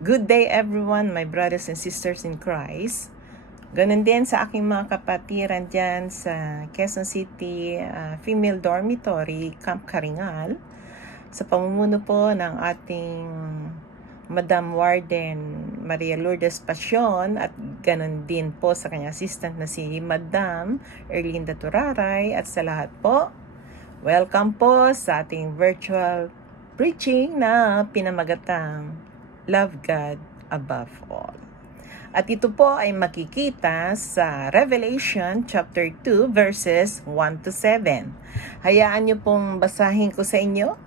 Good day everyone, my brothers and sisters in Christ. Ganun din sa aking mga kapatiran dyan sa Quezon City Female Dormitory, Camp Karingal. Sa pamumuno po ng ating Madam Warden Maria Lourdes Passion at ganun din po sa kanyang assistant na si Madam Erlinda Turaray at sa lahat po, welcome po sa ating virtual preaching na pinamagatang Love God above all. At ito po ay makikita sa Revelation chapter 2 verses 1 to 7. Hayaan niyo pong basahin ko sa inyo.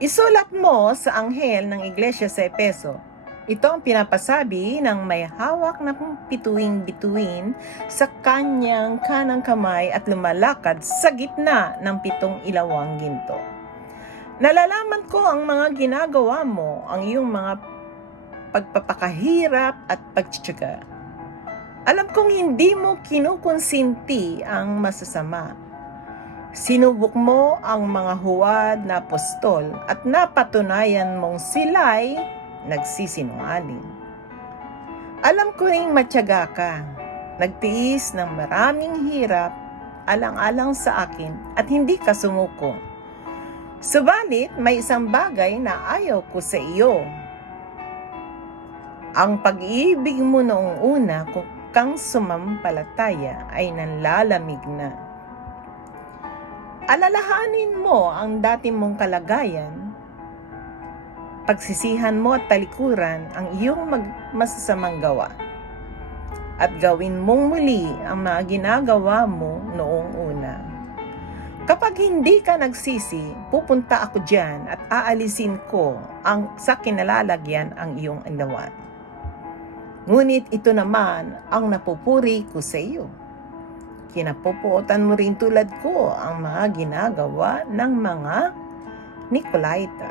Isulat mo sa anghel ng iglesia sa Efeso. Ito ang pinapasabi ng may hawak na bituin sa kanyang kanang kamay at lumalakad sa gitna ng 7 ilawang ginto. Nalalaman ko ang mga ginagawa mo, ang iyong mga pagpapakahirap at pagtitiyaga. Alam kong hindi mo kinukonsinti ang masasama. Sinubok mo ang mga huwad na apostol at napatunayan mong sila'y nagsisinungaling. Alam ko ring matyaga ka, nagtiis ng maraming hirap alang-alang sa akin at hindi ka sumuko. Subalit, may isang bagay na ayaw ko sa iyo. Ang pag-ibig mo noong una kang sumampalataya ay nanlalamig na. Alalahanin mo ang dati mong kalagayan, pagsisihan mo at talikuran ang iyong masasamang gawa, at gawin mong muli ang mga ginagawa mo noong una. Kapag hindi ka nagsisi, pupunta ako diyan at aalisin ko sa kinalalagyan ang iyong ilawan. Ngunit ito naman ang napupuri ko sa iyo. Kinapupuotan mo rin tulad ko ang mga ginagawa ng mga Nicolaita.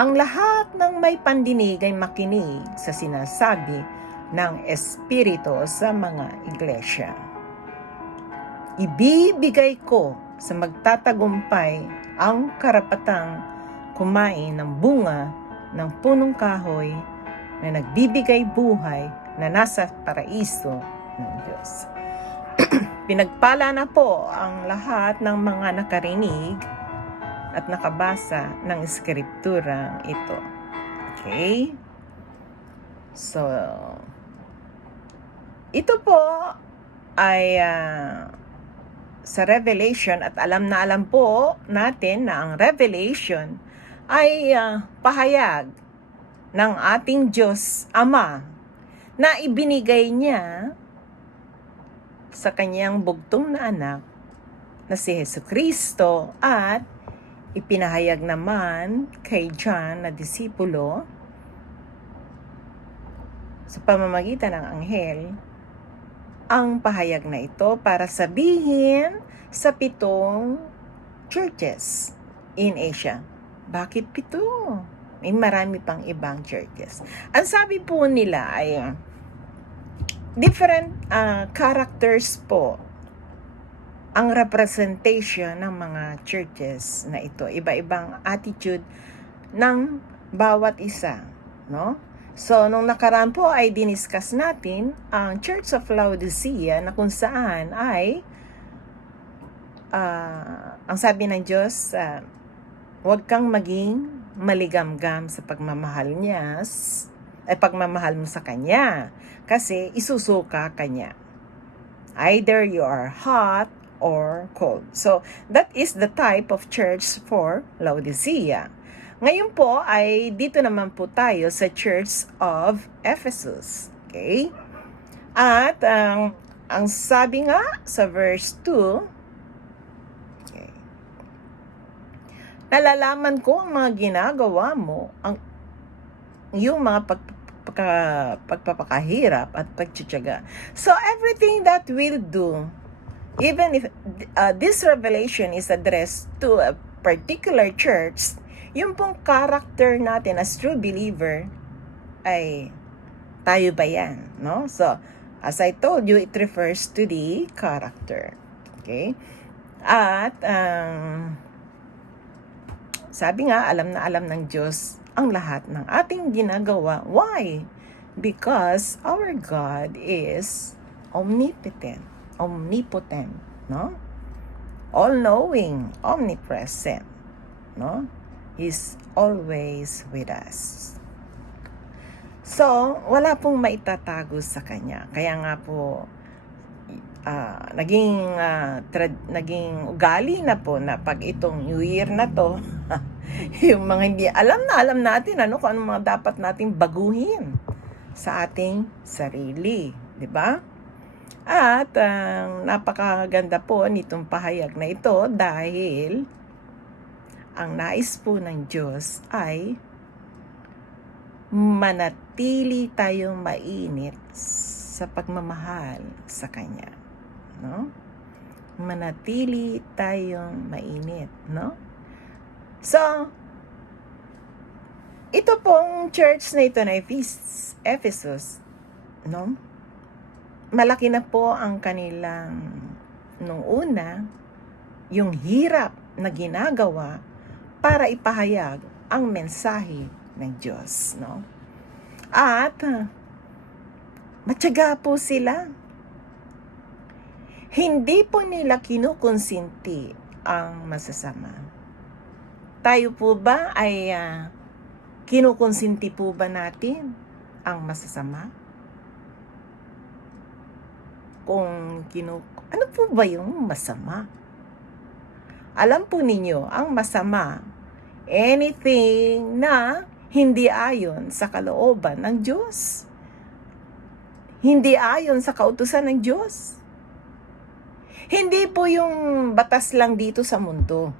Ang lahat ng may pandinig ay makinig sa sinasabi ng Espiritu sa mga iglesia. Ibibigay ko sa magtatagumpay ang karapatang kumain ng bunga ng punong kahoy na nagbibigay buhay na nasa paraiso ng Diyos. Pinagpala na po ang lahat ng mga nakarinig at nakabasa ng Eskripturang ito. Okay? So, ito po ay sa Revelation, at alam na alam po natin na ang Revelation ay pahayag ng ating Diyos Ama na ibinigay niya sa kanyang bugtong na anak na si Jesucristo at ipinahayag naman kay John na disipulo sa pamamagitan ng anghel ang pahayag na ito para sabihin sa 7 churches in Asia. Bakit 7? May marami pang ibang churches. Ang sabi po nila ay different characters po ang representation ng mga churches na ito. Iba-ibang attitude ng bawat isa, no? So, nung nakaraan po ay diniscuss natin ang Church of Laodicea na kung saan ay ang sabi ng Diyos, huwag kang maging maligamgam sa pagmamahal niya, pagmamahal mo sa Kanya, kasi isusuka Kanya. Either you are hot or cold. So, that is the type of church for Laodicea. Ngayon po ay dito naman po tayo sa Church of Ephesus. Okay? At ang sabi nga sa verse 2, okay, nalalaman ko ang mga ginagawa mo, ang yung mga pagpapakahirap at pagtitiyaga. So everything that we'll do, even if this revelation is addressed to a particular church, yung pong character natin as true believer ay tayo ba yan, no? So, as I told you, it refers to the character. Okay? At Sabi nga, alam na alam ng Diyos ang lahat ng ating ginagawa. Why? Because our God is omnipotent, no? All-knowing, omnipresent, no? He's always with us. So, wala pong maitatago sa Kanya. Kaya nga po, naging ugali na po na pag itong New Year na to, yung mga hindi alam natin kung anong mga dapat nating baguhin sa ating sarili, di ba? At napakaganda po nitong pahayag na ito dahil ang nais po ng Diyos ay manatili tayong mainit sa pagmamahal sa Kanya, no? Manatili tayong mainit, no? So, ito pong church na ito na Ephesus, no? Malaki na po ang kanilang nung una, yung hirap na ginagawa para ipahayag ang mensahe ng Diyos, no? At matyaga po sila. Hindi po nila kinukonsinti ang masasama. Tayo po ba ay kinukonsinti po ba natin ang masasama? Ano po ba yung masama? Alam po ninyo, ang masama, anything na hindi ayon sa kalooban ng Diyos. Hindi ayon sa kautusan ng Diyos. Hindi po yung batas lang dito sa mundo.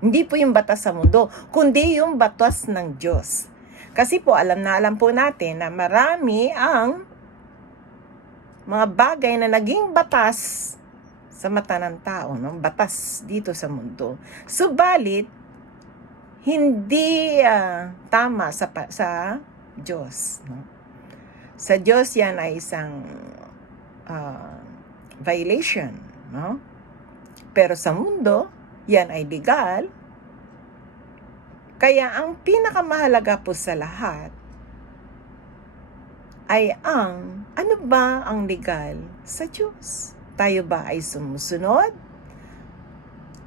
Hindi po yung batas sa mundo, kundi yung batas ng Diyos. Kasi po alam po natin na marami ang mga bagay na naging batas sa mata ng tao, no? Batas dito sa mundo. Subalit, hindi tama sa Diyos, no? Sa Diyos yan ay isang violation, no? Pero sa mundo, yan ay legal. Kaya ang pinakamahalaga po sa lahat ay ano ba ang legal sa Diyos? Tayo ba ay sumusunod?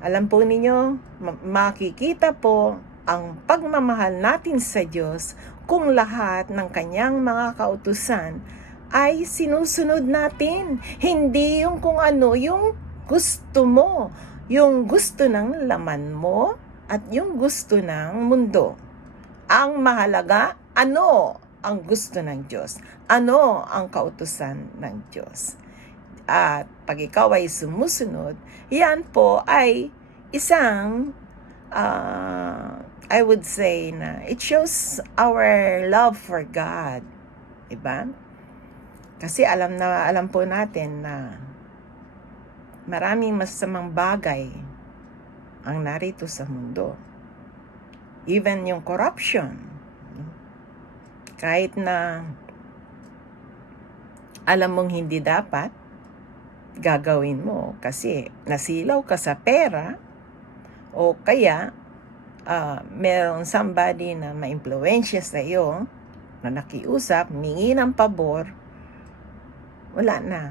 Alam po ninyo, makikita po ang pagmamahal natin sa Diyos kung lahat ng Kanyang mga kautusan ay sinusunod natin. Hindi yung kung ano yung gusto mo, yung gusto ng laman mo at yung gusto ng mundo. Ang mahalaga, ano ang gusto ng Diyos? Ano ang kautusan ng Diyos? At pag ikaw ay sumusunod, yan po ay isang, I would say na it shows our love for God. Diba? Kasi alam po natin na maraming masamang bagay ang narito sa mundo. Even yung corruption. Kahit na alam mong hindi dapat, gagawin mo kasi nasilaw ka sa pera o kaya merong somebody na ma-impluwensya sa iyo na nakiusap, mingi ng pabor, wala na.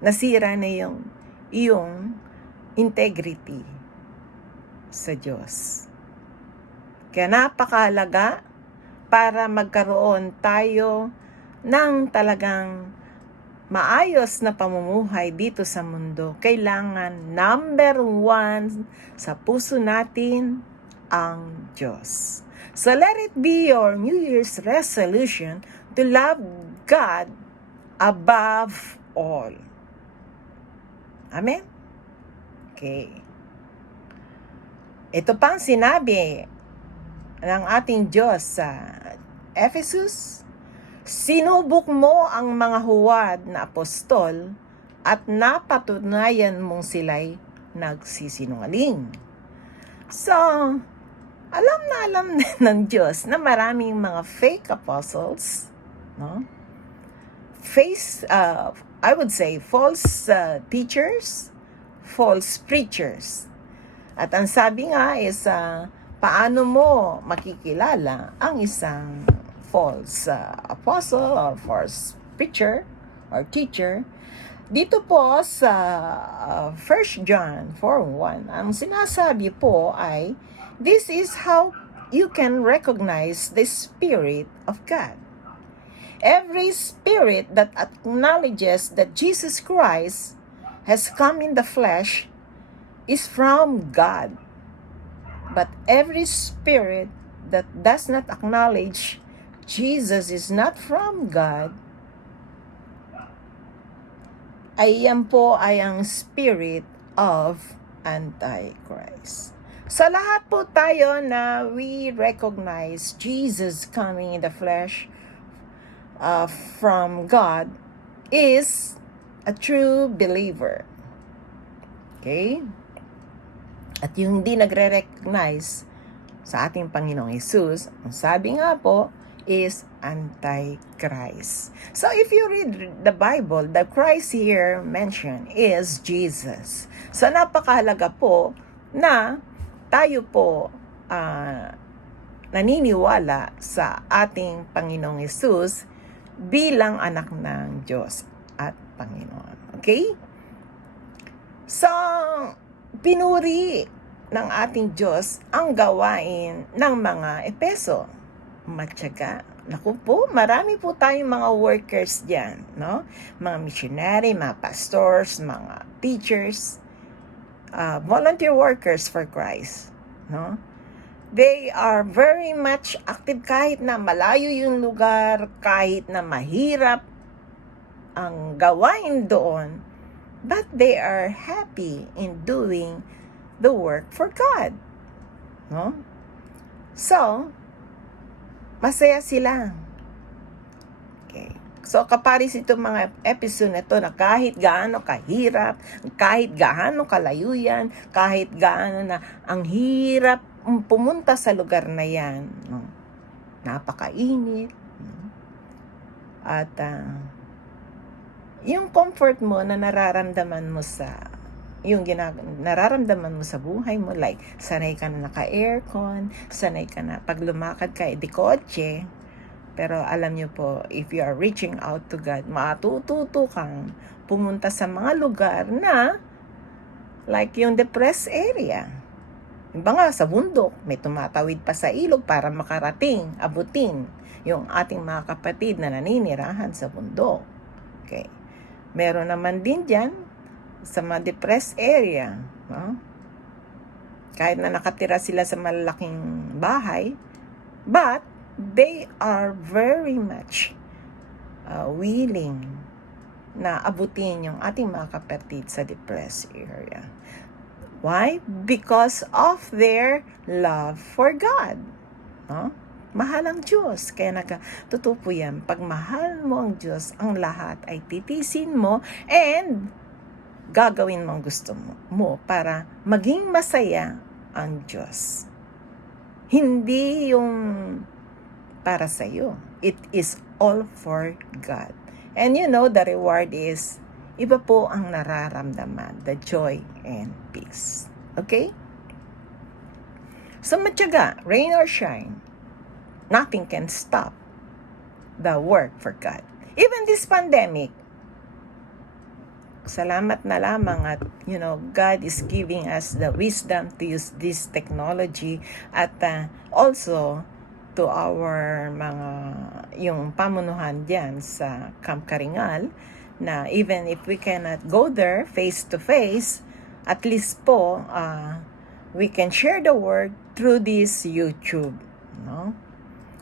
Nasira na yung integrity sa Diyos. Kaya napakahalaga para magkaroon tayo ng talagang maayos na pamumuhay dito sa mundo. Kailangan number 1 sa puso natin ang Diyos. So let it be your New Year's resolution to love God above all. Amen? Okay. Ito pang sinabi ng ating Diyos sa Ephesus, sinubok mo ang mga huwad na apostol at napatunayan mong sila'y nagsisinungaling. So, alam din ng Diyos na maraming mga fake apostles, no? I would say false teachers, false preachers. At ang sabi nga is, paano mo makikilala ang isang false apostle or false preacher or teacher? Dito po sa 1 John 4:1, ang sinasabi po ay, this is how you can recognize the Spirit of God. Every spirit that acknowledges that Jesus Christ has come in the flesh is from God. But every spirit that does not acknowledge Jesus is not from God, ay yan po ay ang spirit of Antichrist. Sa lahat po tayo na we recognize Jesus coming in the flesh from God is a true believer. Okay? At yung hindi nagre-recognize sa ating Panginoong Jesus, ang sabi nga po, is Antichrist. So if you read the Bible, the Christ here mentioned is Jesus. So napakahalaga po na tayo po naniniwala sa ating Panginoong Jesus bilang anak ng Diyos at Panginoon. Okay? So, pinuri ng ating Diyos ang gawain ng mga Epeso. Matyaga. Naku po, marami po tayong mga workers diyan, no? Mga missionary, mga pastors, mga teachers, volunteer workers for Christ, no? They are very much active kahit na malayo yung lugar, kahit na mahirap ang gawain doon, but they are happy in doing the work for God, no? So, masaya sila. Okay. So, kaparis itong mga episode na ito na kahit gaano kahirap, kahit gaano kalayo yan, kahit gaano na ang hirap pumunta sa lugar na yan, no? Napakainit, no? At yung comfort mo na nararamdaman mo sa nararamdaman mo sa buhay mo, like sanay ka na naka-aircon, sanay ka na pag lumakad ka di kotse, pero alam nyo po, if you are reaching out to God, matututo kang pumunta sa mga lugar na like yung depressed area. Iba nga sa bundok, may tumatawid pa sa ilog para makarating, abutin yung ating mga kapatid na naninirahan sa bundok. Okay. Meron naman din dyan sa mga depressed area, no? Kahit na nakatira sila sa malalaking bahay, but they are very much willing na abutin yung ating mga kapatid sa depressed area. Why? Because of their love for God, no? Mahal ang Diyos. Kaya totoo po yan. Pag mahal mo ang Diyos, ang lahat ay titisin mo and gagawin mo ang gusto mo para maging masaya ang Diyos. Hindi yung para sa iyo. It is all for God. And you know, the reward is, iba po ang nararamdaman, the joy and peace. Okay? So matyaga, rain or shine, nothing can stop the work for God. Even this pandemic, salamat na lamang at, you know, God is giving us the wisdom to use this technology at also to our mga, yung pamunuhan dyan sa Camp Karingal, na even if we cannot go there face to face, at least po, we can share the word through this YouTube, no?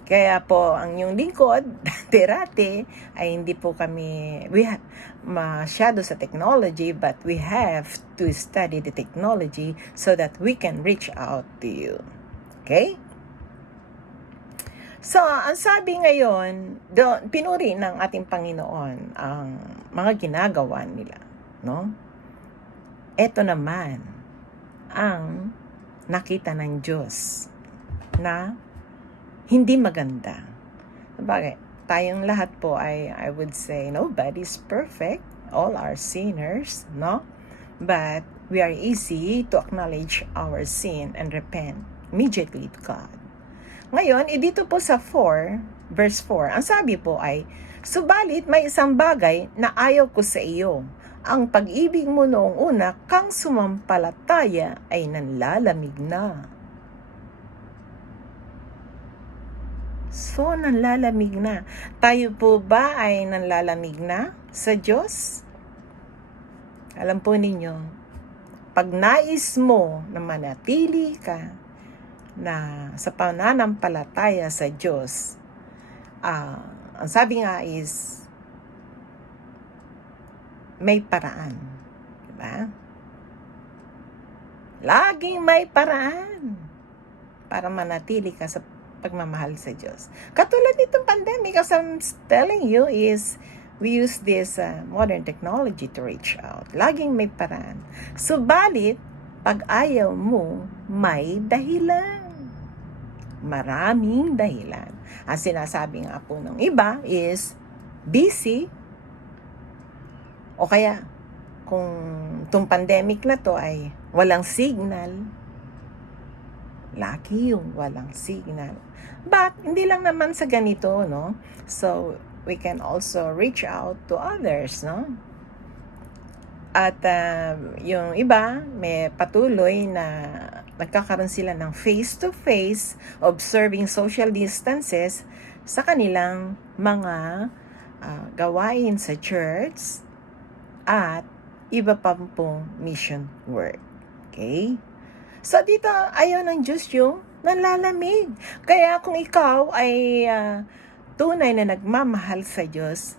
Kaya po, ang yung lingkod, dati ay hindi po kami, masyado sa technology, but we have to study the technology so that we can reach out to you. Okay? So, ang sabi ngayon, pinuri ng ating Panginoon ang mga ginagawa nila, no? Ito naman ang nakita ng Diyos na hindi maganda. Bakit? Tayong lahat po ay, I would say, nobody's perfect. All are sinners, no? But we are easy to acknowledge our sin and repent immediately to God. Ngayon, dito po sa 4, verse 4, ang sabi po ay, subalit may isang bagay na ayaw ko sa iyo. Ang pag-ibig mo noong una kang sumampalataya ay nanlalamig na. So, nanlalamig na. Tayo po ba ay nanlalamig na sa Diyos? Alam po ninyo, pag nais mo na manatili ka na sa pananampalataya sa Diyos, ang sabi nga is, may paraan. Diba? Laging may paraan para manatili ka sa pagmamahal sa Diyos. Katulad nitong pandemic, as I'm telling you, is we use this modern technology to reach out. Laging may paraan. Subalit, pag ayaw mo, may dahilan. Maraming dahilan. Ang sinasabi nga po ng iba is busy, o kaya kung itong pandemic na to ay walang signal, laki yung walang signal. But hindi lang naman sa ganito, no? So we can also reach out to others, no? At yung iba, may patuloy na nagkakaroon sila ng face-to-face, observing social distances sa kanilang mga gawain sa church at iba pa pong mission work. Okay? So dito, ayaw ng Diyos yung nanlalamig. Kaya kung ikaw ay tunay na nagmamahal sa Diyos,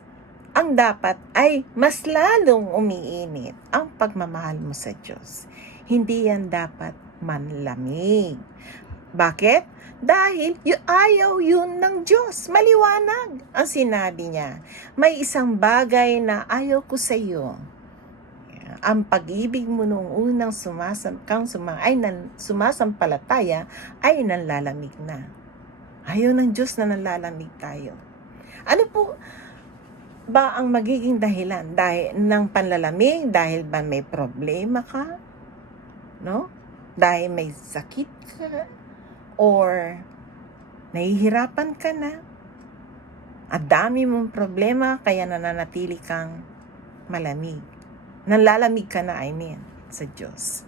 ang dapat ay mas lalong umiinit ang pagmamahal mo sa Diyos. Hindi yan dapat manlamig. Bakit? Dahil ayaw yun ng Diyos. Maliwanag ang sinabi niya. May isang bagay na ayaw ko sa iyo. Ang pag-ibig mo nung unang sumasampalataya ay nanlalamig na. Ayaw ng Diyos na nanlalamig tayo. Ano po ba ang magiging dahilan? Dahil ng panlalamig? Dahil ba may problema ka? No? Dahil may sakit ka? Or nahihirapan ka na? At dami mong problema kaya nananatili kang malamig. Nanlalamig ka na, sa Diyos.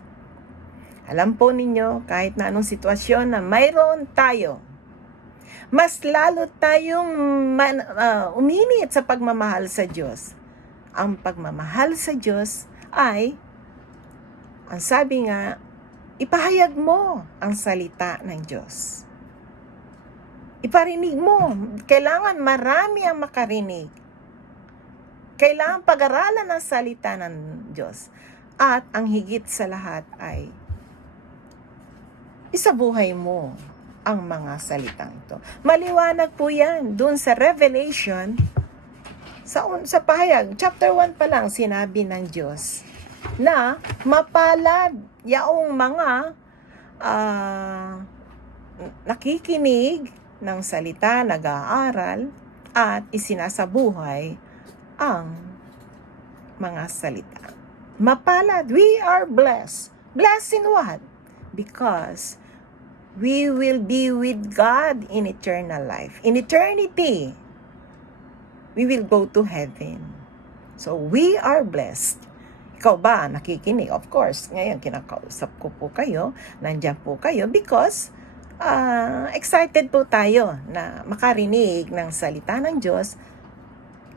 Alam po ninyo, kahit na anong sitwasyon na mayroon tayo, mas lalo tayong uminit sa pagmamahal sa Diyos. Ang pagmamahal sa Diyos ay, ang sabi nga, ipahayag mo ang salita ng Diyos. Iparinig mo. Kailangan marami ang makarinig. Kailangan pag-aralan ang salita ng Diyos. At ang higit sa lahat ay isabuhay mo ang mga salitang ito. Maliwanag po yan. Doon sa Revelation, sa pahayag, chapter 1 pa lang, sinabi ng Diyos na mapalad yaong mga nakikinig ng salita, nag-aaral, at isinasabuhay ang mga salita. Mapalad, we are blessed. Blessed in what? Because we will be with God in eternal life. In eternity, we will go to heaven. So, we are blessed. Ikaw ba nakikinig? Of course, ngayon kinakausap ko po kayo, nandiyan po kayo because excited po tayo na makarinig ng salita ng Diyos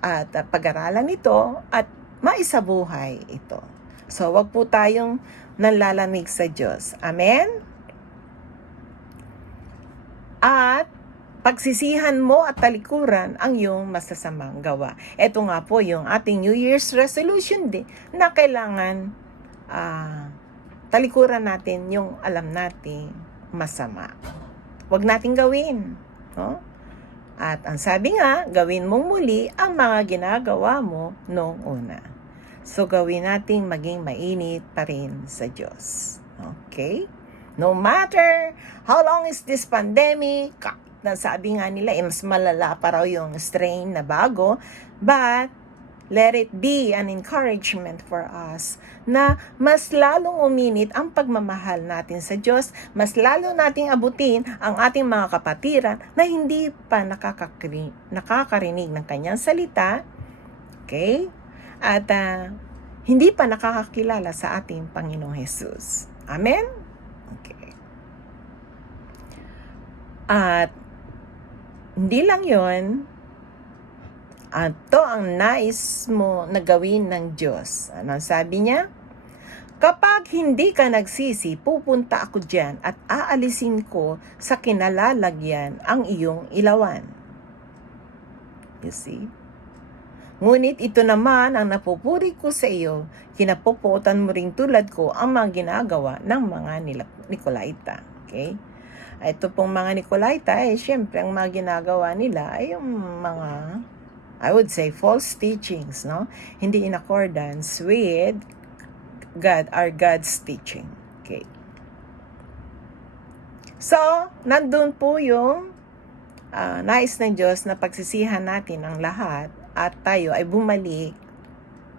at pag-aralan ito at maisabuhay ito. So, wag po tayong nanlalamig sa Diyos. Amen? At pagsisihan mo at talikuran ang iyong masasamang gawa. Ito nga po yung ating New Year's resolution din na kailangan talikuran natin yung alam nating masama. Huwag nating gawin. No? At ang sabi nga, gawin mong muli ang mga ginagawa mo noong una. So gawin nating maging mainit pa rin sa Diyos. Okay? No matter how long is this pandemic, na sabi nga nila, mas malala pa raw yung strain na bago, but let it be an encouragement for us na mas lalong uminit ang pagmamahal natin sa Diyos, mas lalo nating abutin ang ating mga kapatiran na hindi pa nakakarinig ng kanyang salita, okay? At hindi pa nakakakilala sa ating Panginoong Jesus. Amen? Okay. At hindi lang yon, ito ang nais mo na gawin ng Diyos. Ano sabi niya? Kapag hindi ka nagsisi, pupunta ako diyan at aalisin ko sa kinalalagyan ang iyong ilawan. You see? Ngunit ito naman ang napupuri ko sa iyo, kinapuputan mo ring tulad ko ang mga ginagawa ng mga Nicolaita. Okay? Ito pong mga Nicolaita, syempre ang mga ginagawa nila ay yung mga, I would say, false teachings, no? Hindi in accordance with God's teaching. Okay. So, nandun po yung nais ng Diyos na pagsisihan natin ang lahat at tayo ay bumalik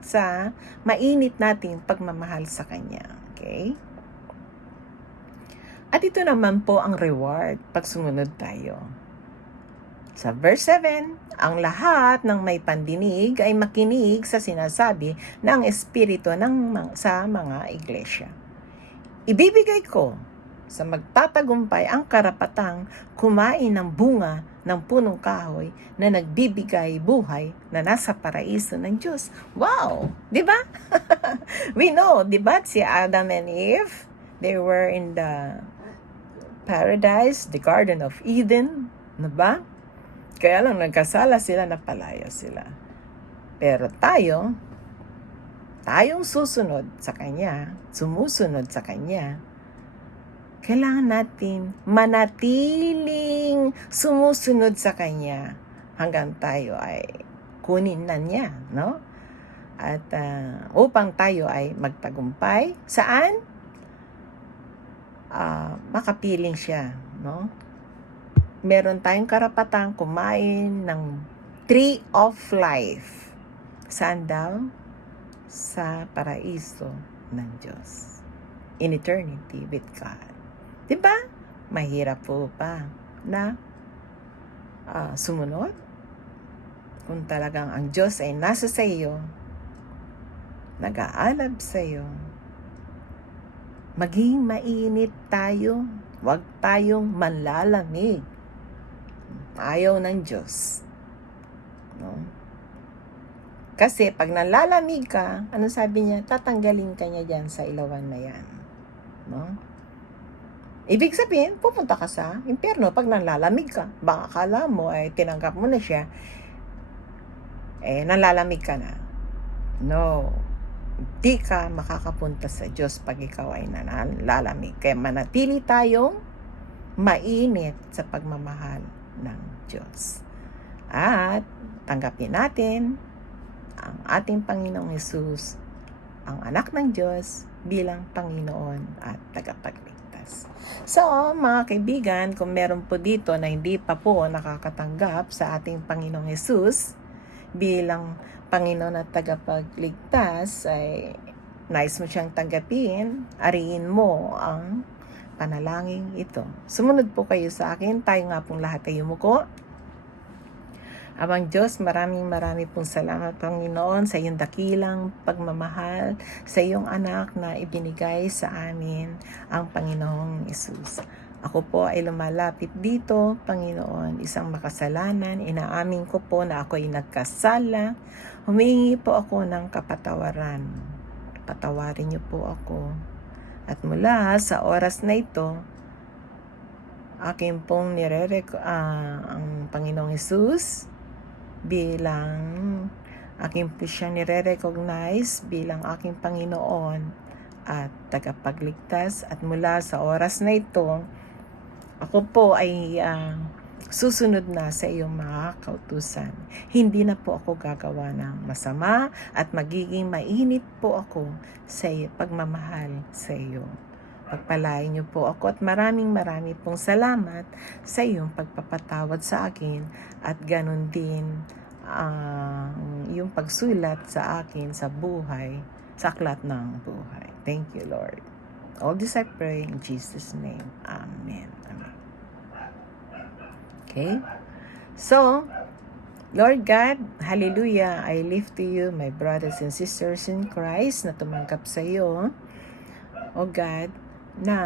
sa mainit nating pagmamahal sa Kanya. Okay? At ito naman po ang reward pag sumunod tayo. Sa verse 7, ang lahat ng may pandinig ay makinig sa sinasabi ng Espiritu sa mga iglesia. Ibibigay ko sa magtatagumpay ang karapatang kumain ng bunga ng punong kahoy na nagbibigay buhay na nasa paraiso ng Diyos. Wow! Di ba? We know, di ba? Si Adam and Eve, they were in the paradise, the Garden of Eden. Di ba? Kaya lang nagkasala sila, napalaya sila. Pero tayong susunod sa Kanya, sumusunod sa Kanya, kailangan natin manatiling sumusunod sa Kanya hanggang tayo ay kunin na niya, no? At upang tayo ay magtagumpay, saan? Makapiling siya, no? Meron tayong karapatang kumain ng tree of life. Saan daw? Sa paraiso ng Diyos. In eternity with God. Diba? Mahirap po pa na sumunod? Kung talagang ang Diyos ay nasa sa iyo, nag-aalab sa iyo, maging mainit tayo, huwag tayong manlalamig. Ayaw ng Diyos. No? Kasi pag nalalamig ka, ano sabi niya? Tatanggalin ka niya dyan sa ilawan na yan. No? Ibig sabihin, pupunta ka sa impyerno pag nalalamig ka. Baka akala mo ay tinanggap mo na siya, nalalamig ka na. No. Di ka makakapunta sa Diyos pag ikaw ay nalalamig. Kaya manatili tayong mainit sa pagmamahal ng Diyos. At tanggapin natin ang ating Panginoong Hesus, ang anak ng Diyos, bilang Panginoon at tagapagligtas. So, mga kaibigan, kung meron po dito na hindi pa po nakakatanggap sa ating Panginoong Hesus bilang Panginoon at tagapagligtas, ay nais mo siyang tanggapin, ariin mo ang panalangin ito. Sumunod po kayo sa akin. Tayo nga pong lahat ay yumuko. Amang Diyos, maraming pong salamat, Panginoon, sa iyong dakilang pagmamahal, sa iyong anak na ibinigay sa amin ang Panginoong Hesus. Ako po ay lumalapit dito, Panginoon, isang makasalanan. Inaamin ko po na ako ay nagkasala. Humingi po ako ng kapatawaran. Patawarin niyo po ako. At mula sa oras na ito, akin pong ang Panginoong Hesus akin po siyang nire-recognize bilang aking Panginoon at tagapagligtas. At mula sa oras na ito, ako po ay susunod na sa iyong mga kautusan. Hindi na po ako gagawa ng masama at magiging mainit po ako sa pagmamahal sa iyo. Pagpalain niyo po ako at marami pong salamat sa iyong pagpapatawad sa akin at ganun din yung pagsulat sa akin sa buhay, sa aklat ng buhay. Thank you, Lord. All this I pray in Jesus' name. Amen. Amen. Okay? So, Lord God, hallelujah, I lift to you my brothers and sisters in Christ na tumanggap sa iyo, O God, na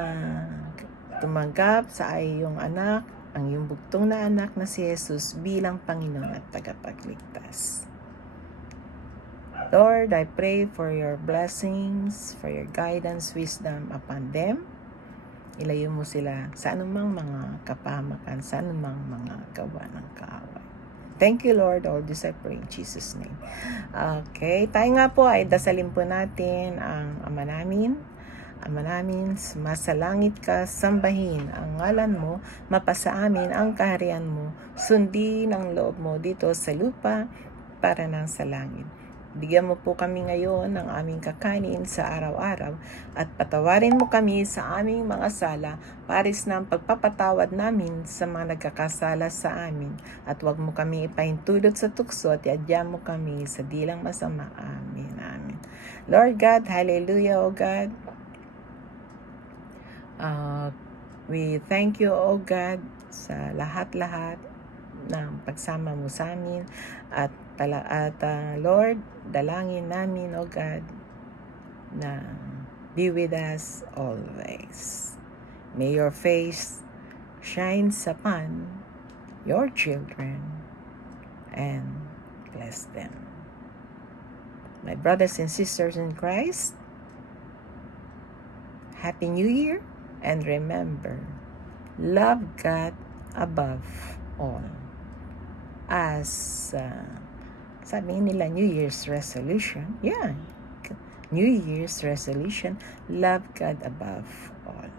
tumanggap sa iyong anak, ang iyong bugtong na anak na si Jesus bilang Panginoon at tagapagligtas. Lord, I pray for your blessings, for your guidance, wisdom upon them. Ilayo mo sila sa anumang mga kapahamakan, sa anumang mga gawa ng kaaway. Thank you, Lord. All this I pray in Jesus' name. Okay, tayo nga po ay dasalin po natin ang Ama namin. Ama namin, sumasalangit ka, sambahin ang ngalan mo, mapasa amin ang kaharian mo, sundin ang loob mo dito sa lupa para nang sa langit. Bigyan mo po kami ngayon ng aming kakanin sa araw-araw at patawarin mo kami sa aming mga sala paris ng pagpapatawad namin sa mga nagkakasala sa amin. At huwag mo kami ipahintulot sa tukso at iadya mo kami sa dilang masama. Amen. Amen. Lord God, hallelujah, O God. We thank you, O God, sa lahat-lahat ng pagsama mo sa amin at Lord, dalangin namin, O God, na be with us always. May your face shine upon your children and bless them. My brothers and sisters in Christ, Happy New Year, and remember, love God above all. As sabi nila, New Year's resolution. Yeah, New Year's resolution, love God above all.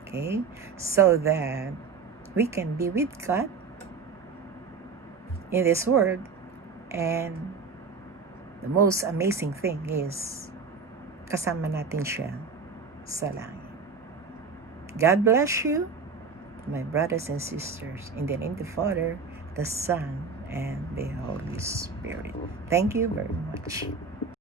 Okay? So that we can be with God in this world. And the most amazing thing is, kasama natin siya sa langit. God bless you, my brothers and sisters, in the name of the Father, the Son, and the Holy Spirit. Thank you very much.